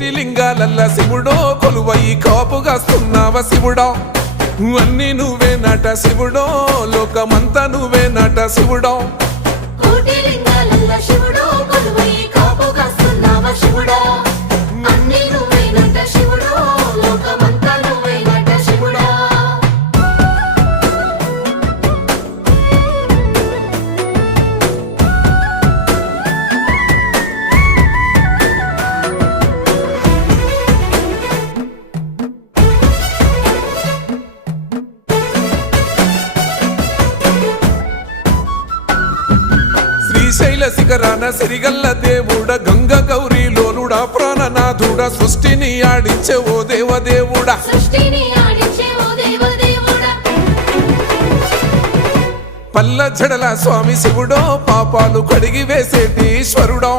కోటి లింగాలల్ల శివుడో కొలువయి కాపుగాస్తున్నావ శివుడా అన్ని నువ్వే నట శివుడో లోకమంతా నువ్వే నట శివుడో కోటి లింగాలల్ల శివుడో కొలువయి కాపుగాస్తున్నావ శివుడా అన్ని నువ్వే నట శివుడో లోకమంతా నువ్వే నట శివుడా శ్రీశైల శిఖరాన సిరిగల్ల దేవుడ గంగ గౌరీ లోలుడా ప్రాణనాథుడా సృష్టిని ఆడించే ఓ దేవదేవుడా సృష్టిని ఆడించే ఓ దేవదేవుడా పల్ల జడల స్వామి శివుడో పాపాలు కడిగి వేసేటి ఈశ్వరుడో